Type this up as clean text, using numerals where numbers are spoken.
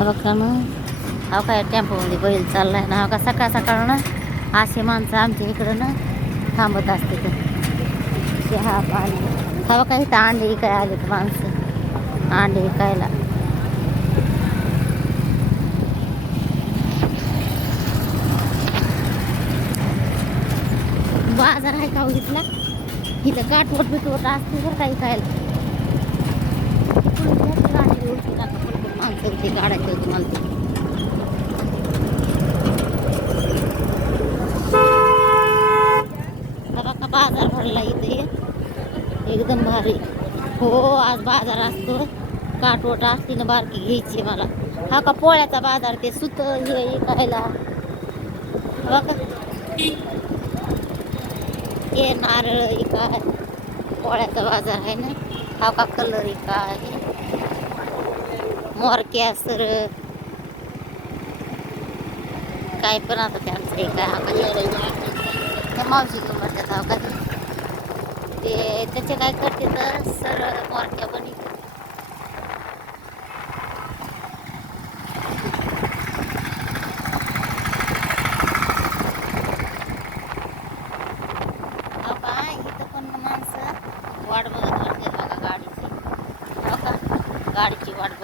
बघा ना, हा काय टेम्पोमध्ये बैल चाललाय ना, हा का सकाळ सकाळ ना असे माणसं आमच्या इकडं ना थांबत असते तर चहा पाणी. हा काही तर अंडे विकाय आलेत माणसं, अंडे विकायला. बाजार आहे का इथला? इथं काठवट बिटवट असते बरं काही खायला. गाडी उलटी टाका पटकन, माणसं होती काढायची होती मला ती. बघा का बाजार भरला इथे एकदम भारी. हो आज बाजार असतो, काठवट असते ना बारकी घ्यायची मला. हा का पोळ्याचा बाजार, ते सुत हे विकायला. बघा हे नारळ विकाय, पोळ्याचा बाजार आहे ना. हा का कलर विकाय, मोरक्या सर काय पण आता त्यांचं हे काय. हा का त्या मावशी म्हणतात हा का ते त्याचे काय करते तर सर मोरक्या बनी. हो का इथं पण माणसं वाट बघत बसले बघा गाडीची. हो का गाडीची वाट